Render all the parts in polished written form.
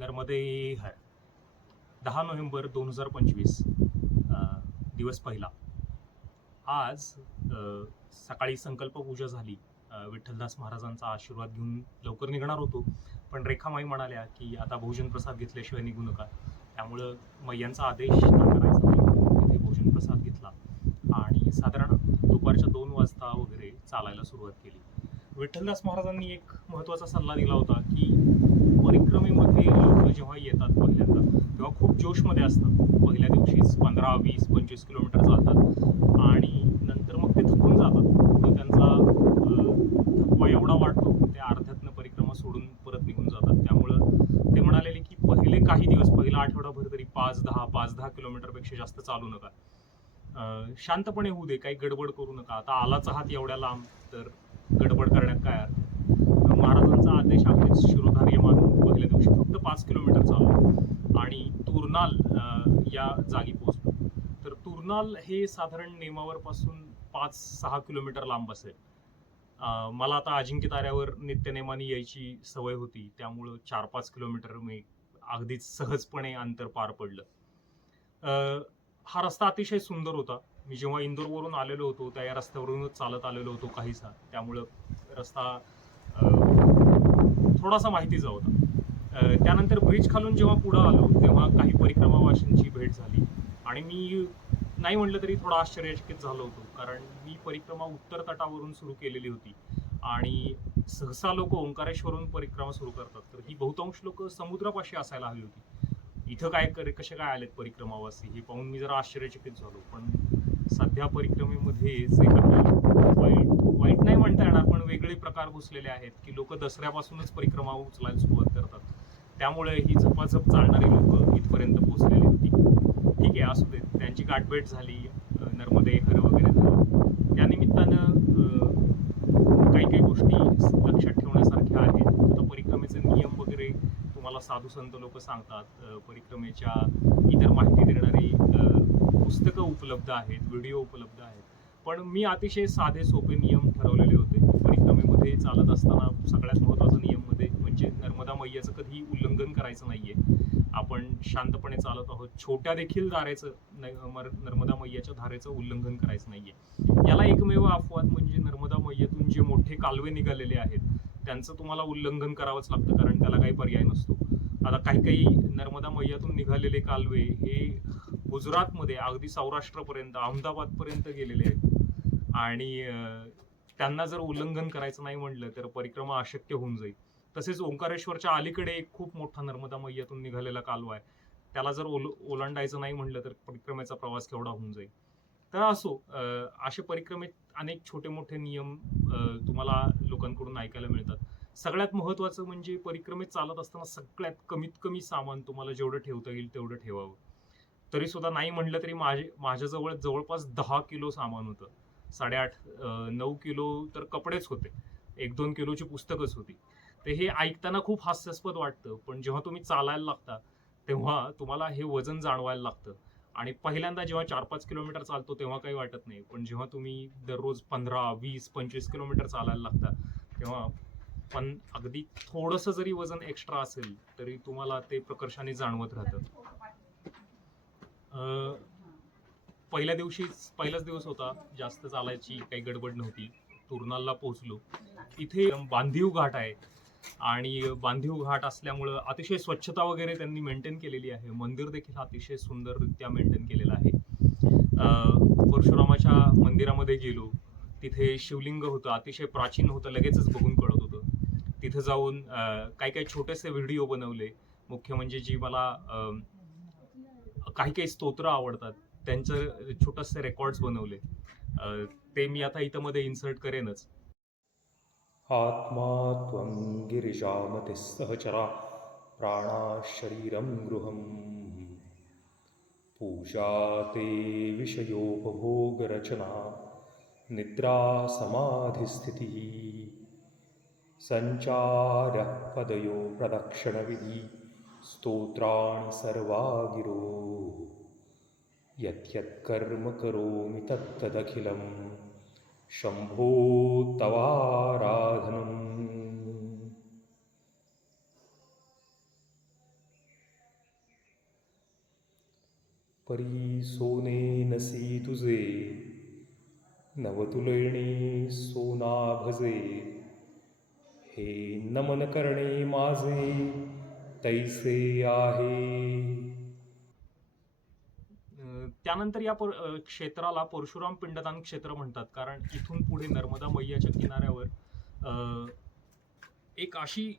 नर्मदे हर 10 November 2025 दिवस पहिला. आज सकाळी संकल्पपूजा झाली. विठ्ठलदास महाराजांचा आशीर्वाद घेऊन लवकर निघणार होतो, पण रेखामाई म्हणाल्या की आता भोजन प्रसाद घेतल्याशिवाय निघू नका. त्यामुळं मैयांचा आदेश नाकारायचा नाही म्हणून तिथे भोजन प्रसाद घेतला आणि साधारण दुपारच्या 2 वाजता वगैरे चालायला सुरुवात केली. विठ्ठलदास महाराजांनी एक महत्त्वाचा सल्ला दिला होता की परिक्रमेमध्ये लोक जेव्हा येतात पहिल्यांदा तेव्हा खूप जोशमध्ये असतात. पहिल्या दिवशीच 15, 20, 25 किलोमीटर चालतात आणि नंतर मग ते थकून जातात. तो त्यांचा थकवा एवढा वाटतो ते अर्ध्यातनं परिक्रमा सोडून परत निघून जातात. त्यामुळं ते म्हणालेले की पहिले काही दिवस, पहिला आठवडाभर तरी 5-10 किलोमीटरपेक्षा जास्त चालू नका. शांतपणे होऊ दे, काही गडबड करू नका. आता आलाच आहात एवढ्या लांब, तर गडबड करण्यात काय अर्थ. महाराजांचा आदेश अगदीच शिरोधार्य मानून पहिल्या दिवशी फक्त 5 किलोमीटर चाललो आणि तुरनाल या जागी पोहोचलो. तर तुरनाल हे साधारण नेमावर पासून 5-6 किलोमीटर लांब असेल. मला आता अजिंक्य ताऱ्यावर नित्यनेमाने यायची सवय होती, त्यामुळं 4-5 किलोमीटर मी अगदीच सहजपणे अंतर पार पडलं. हा रस्ता अतिशय सुंदर होता. मी जेव्हा इंदोरवरून आलेलो होतो त्या या रस्त्यावरूनच चालत आलेलो होतो काहीसा, त्यामुळं रस्ता थोडासा माहितीचा होता. त्यानंतर ब्रिज खालून जेव्हा पुढे आलो तेव्हा काही परिक्रमावासींची भेट झाली आणि मी नाही म्हटलं तरी थोडा आश्चर्यचकित झालो होतो, कारण मी परिक्रमा उत्तर तटावरून सुरू केलेली होती आणि सहसा लोक ओंकारेश्वरून परिक्रमा सुरू करतात, तर ही बहुतांश लोक समुद्रापाशी असायला हवी होती. इथं कसे काय आलेत परिक्रमावासी हे पाहून मी जरा आश्चर्यचकित झालो. पण सध्या परिक्रमेमध्ये जे काही वाईट नाही म्हणता येणार, पण वेगळे प्रकार घुसलेले आहेत की लोक दसऱ्यापासूनच परिक्रमा उचलायला सुरुवात करतात. त्यामुळे ही झपाझप चालणारी लोक इथपर्यंत पोहोचलेली होती. ठीक आहे, असू दे, त्यांची गाठभेट झाली, नर्मदे हर वगैरे झालं. त्यानिमित्तानं काही काही गोष्टी लक्षात ठेवण्यासारख्या आहेत. आता परिक्रमेचे नियम वगैरे तुम्हाला साधू संत लोक सांगतात. परिक्रमेच्या इतर माहिती देणारी पुस्तकं उपलब्ध आहेत, व्हिडिओ उपलब्ध आहेत. पण मी अतिशय साधे सोपे नियम ठरवलेले होते. परिक्रमेमध्ये चालत असताना सगळ्यात महत्त्वाचा नियम म्हणजे नर्मदा मैयाचं कधीही उल्लंघन करायचं नाहीये. आपण शांतपणे चालत आहोत. छोट्या देखील धारेचं, नर्मदा मैयाच्या धारेचं उल्लंघन करायचं नाहीये. याला एकमेव अपवाद म्हणजे नर्मदा मैयातून जे मोठे कालवे निघालेले आहेत त्यांचं तुम्हाला उल्लंघन करावंच लागतं, कारण त्याला काही पर्याय नसतो. आता काही नर्मदा मैयातून निघालेले कालवे हे गुजरातमध्ये अगदी सौराष्ट्रपर्यंत, अहमदाबादपर्यंत गेलेले आहेत आणि त्यांना जर उल्लंघन करायचं नाही म्हटलं तर परिक्रमा अशक्य होऊन जाईल. तसेच ओंकारेश्वरच्या अलीकडे एक खूप मोठा नर्मदा मैयातून निघालेला कालवा आहे, त्याला जर ओलांडायचं नाही म्हटलं तर परिक्रमेचा प्रवास केवढा होऊन जाईल. तर असो, असे परिक्रमेत अनेक छोटे मोठे नियम तुम्हाला लोकांकडून ऐकायला मिळतात. सगळ्यात महत्त्वाचं म्हणजे परिक्रमेत चालत असताना सगळ्यात कमीत कमी सामान तुम्हाला जेवढं ठेवता येईल तेवढं ठेवावं. तरी सुद्धा नाही म्हटलं तरी माझ्याजवळ जवळपास 10 किलो सामान होतं. 8.5-9 किलो तर कपडेच होते, 1-2 किलोची पुस्तकच होती. तर हे ऐकताना खूप हास्यास्पद वाटतं, पण जेव्हा तुम्ही चालायला लागता तेव्हा तुम्हाला हे वजन जाणवायला लागतं. आणि पहिल्यांदा जेव्हा 4-5 किलोमीटर चालतो तेव्हा काही वाटत नाही, पण जेव्हा तुम्ही दररोज 15, 20, 25 किलोमीटर चालायला लागता तेव्हा पण अगदी थोडंसं जरी वजन एक्स्ट्रा असेल तरी तुम्हाला ते प्रकर्षाने जाणवत राहतं. पहिलाच दिवस होता, जास्त चालायची काही गडबड नव्हती. तुरनालला पोहोचलो. इथे बांधीव घाट आहे आणि बांधीव घाट असल्यामुळं अतिशय स्वच्छता वगैरे त्यांनी मेंटेन केलेली आहे. मंदिर देखील अतिशय सुंदररित्या मेंटेन केलेलं आहे. परशुरामाच्या मंदिरामध्ये गेलो, तिथे शिवलिंग होतं, अतिशय प्राचीन होतं, लगेचच बघून कळत होतं. तिथे जाऊन काही छोटेसे व्हिडिओ बनवले. मुख्य म्हणजे जी मला काही स्तोत्र आवडतात त्यांचं छोटंसं रेकॉर्ड्स बनवले. ते मी आता इथं मध्ये इन्सर्ट करेनच. आत्मा त्वं गिरिजामतिः सहचरा प्राणा शरीरं गृहम् पूजा ते विषयोपभोगरचना निद्रा समाधिस्थितिः संचारः पदयो प्रदक्षिणविधि स्तोत्राणि सर्वा गिरो यत्कर्म करोमि तत्तदखिलं शंभो तवाराधनम्. परी सोने नसी तुझे, नवतुलैणी सोना भजे. हे नमन करणे माझे तैसे आहे. त्यानंतर या क्षेत्राला परशुराम पिंडदान क्षेत्र म्हणतात, कारण इथून पुढे नर्मदा मैयाच्या किनाऱ्यावर एक अशी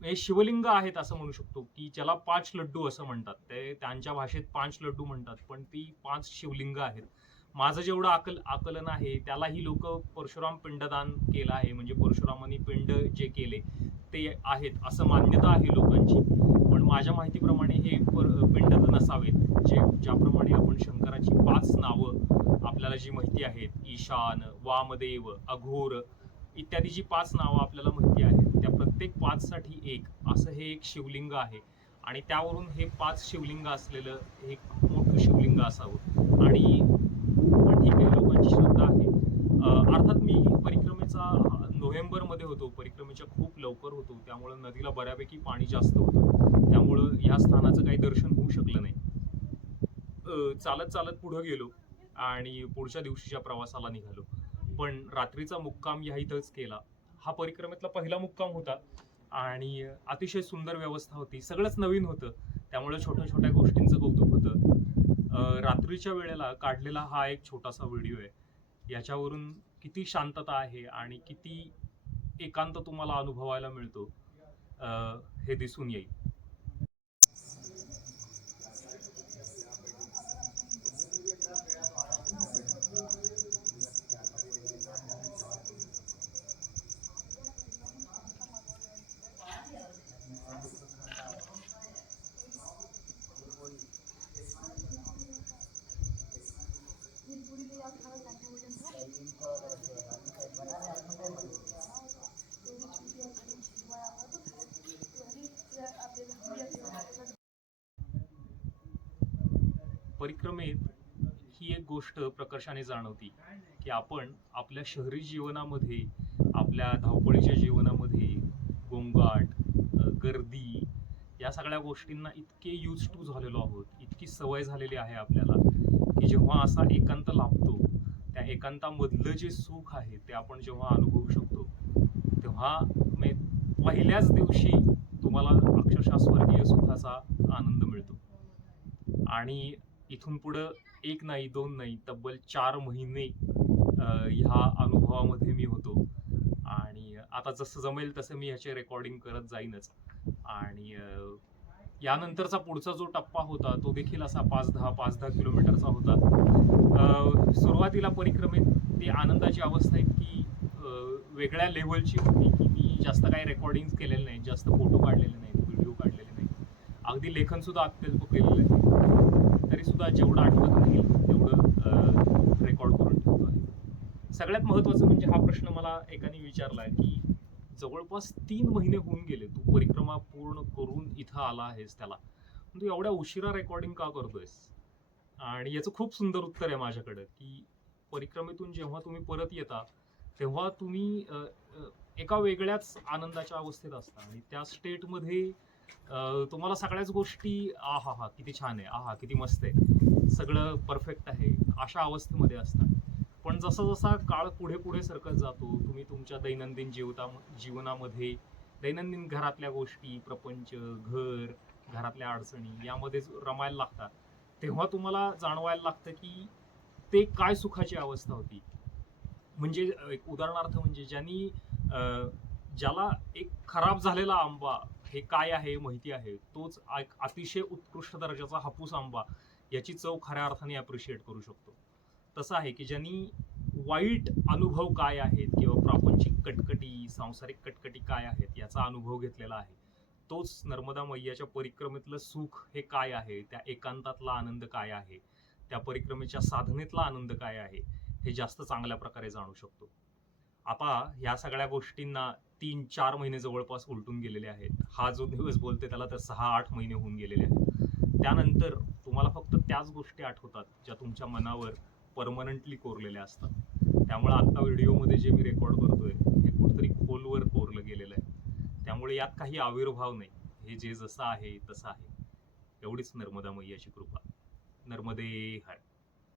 हे शिवलिंग आहेत असं म्हणू शकतो, की ज्याला 5 लड्डू असं म्हणतात. ते त्यांच्या भाषेत 5 लड्डू म्हणतात, पण ती 5 शिवलिंग आहेत. माझं जेवढं आकलन आहे त्यालाही लोक परशुराम पिंडदान केलं आहे, म्हणजे परशुरामांनी पिंड जे केले ते आहेत असं मान्यता आहे लोकांची. पण माझ्या माहितीप्रमाणे हे पिंड नसावेत. ज्याप्रमाणे आपण शंकराची 5 नावं आपल्याला जी माहिती आहेत, ईशान, वामदेव, अघोर इत्यादी जी 5 नावं आपल्याला माहिती आहेत, त्या प्रत्येक 5 साठी एक असं हे एक शिवलिंग आहे. आणि त्यावरून हे 5 शिवलिंग असलेलं एक मोठं शिवलिंग असावं. आणि ठीक आहे, लोकांची श्रद्धा आहे. अर्थात मी परिक्रमेचा नोव्हेंबरमध्ये होतो, परिक्रमेच्या खूप लवकर होतो, त्यामुळं नदीला बऱ्यापैकी पाणी जास्त होतं, त्यामुळं ह्या स्थानाचं काही दर्शन होऊ शकलं नाही. चालत चालत पुढे गेलो आणि पुढच्या दिवशीच्या प्रवासाला निघालो. पण रात्रीचा मुक्काम ह्या इथंच केला. हा परिक्रमेतला पहिला मुक्काम होता आणि अतिशय सुंदर व्यवस्था होती. सगळंच नवीन होतं, त्यामुळे छोट्या छोट्या गोष्टींचं कौतुक होतं. रात्रीच्या वेळेला काढलेला हा एक छोटासा व्हिडिओ आहे. याच्यावरून किती शांतता आहे आणि किती एकांत तुम्हाला अनुभवायला मिळतो हे दिसून येईल. परिक्रमेत ही एक गोष्ट प्रकर्षाने जाणवती, की आपण आपल्या शहरी जीवनामध्ये, आपल्या धावपळीच्या जीवनामध्ये गोंगाट, गर्दी या सगळ्या गोष्टींना इतके यूज टू झालेलो आहोत, इतकी सवय झालेली आहे आपल्याला, की जेव्हा असा एकांत लाभतो, त्या एकांतामधलं जे सुख आहे ते आपण जेव्हा अनुभवू शकतो, तेव्हा पहिल्याच दिवशी तुम्हाला अक्षरशः स्वर्गीय सुखाचा आनंद मिळतो. आणि इथून पुढं 1 नाही 2 नाही तब्बल 4 महिने ह्या अनुभवामध्ये मी होतो. आणि आता जसं जमेल तसं मी ह्याचे रेकॉर्डिंग करत जाईनच. आणि यानंतरचा पुढचा जो टप्पा होता तो देखील असा 5-10 किलोमीटरचा होता. सुरुवातीला परिक्रमेत ती आनंदाची अवस्था इतकी वेगळ्या लेव्हलची होती, की मी जास्त काही रेकॉर्डिंग केलेले नाहीत, जास्त फोटो काढलेले नाहीत, व्हिडिओ काढलेले नाहीत, अगदी लेखन सुद्धा अत्यल्प केलेलं आहे. तरी सुद्धा जेवढं आठवत नाही तेवढं रेकॉर्ड करून ठेवतो आहे. सगळ्यात महत्त्वाचं म्हणजे हा प्रश्न मला एकाने विचारलाय, की जवळपास 3 महिने होऊन गेले तू परिक्रमा पूर्ण करून इथं आला आहेस, त्याला तू एवढ्या उशिरा रेकॉर्डिंग का करतोयस? आणि याचं खूप सुंदर उत्तर आहे माझ्याकडं, की परिक्रमेतून जेव्हा तुम्ही परत येता तेव्हा तुम्ही एका वेगळ्याच आनंदाच्या अवस्थेत असता आणि त्या स्टेटमध्ये तुम्हाला सगळ्याच गोष्टी आहा हा किती छान आहे, आहा किती मस्त आहे, सगळं परफेक्ट आहे, अशा अवस्थेमध्ये असतात. पण जसा जसा काळ पुढे पुढे सरकत जातो, तुम्ही तुमच्या दैनंदिन जीवनामध्ये दैनंदिन घरातल्या गोष्टी, प्रपंच, घर, घरातल्या अडचणी यामध्ये रमायला लागतात, तेव्हा तुम्हाला जाणवायला लागतं की ते काय सुखाची अवस्था होती. म्हणजे एक उदाहरणार्थ म्हणजे ज्याला एक खराब झालेला आंबा हे काय आहे माहिती आहे, तोच अतिशय उत्कृष्ट दर्जाचा हापूस आंबा याची चव खऱ्या अर्थाने अप्रिशिएट करू शकतो. तसं आहे की ज्यांनी वाईट अनुभव काय आहेत किंवा प्रापंचिक कटकटी, सांसारिक कटकटी काय आहेत याचा अनुभव घेतलेला आहे, तोच नर्मदा मैयाच्या परिक्रमेतलं सुख हे काय आहे, त्या एकांतातला आनंद काय आहे, त्या परिक्रमेच्या साधनेतला आनंद काय आहे हे जास्त चांगल्या प्रकारे जाणू शकतो. आता ह्या सगळ्या गोष्टींना 3-4 महिने जवळपास उलटून गेलेले आहेत. हा जो दिवस बोलते त्याला तर 6-8 महिने होऊन गेलेले आहेत. त्यानंतर तुम्हाला फक्त त्याच गोष्टी आठवतात ज्या तुमच्या मनावर परमनंटली कोरलेल्या असतात. त्यामुळे आता व्हिडिओमध्ये जे मी रेकॉर्ड करतोय हे कुठेतरी खोलवर कोरलं गेलेलं आहे. त्यामुळे यात काही आविर्भाव नाही, हे जे जसं आहे तसं आहे. एवढीच नर्मदा मैयाची कृपा. नर्मदे हर.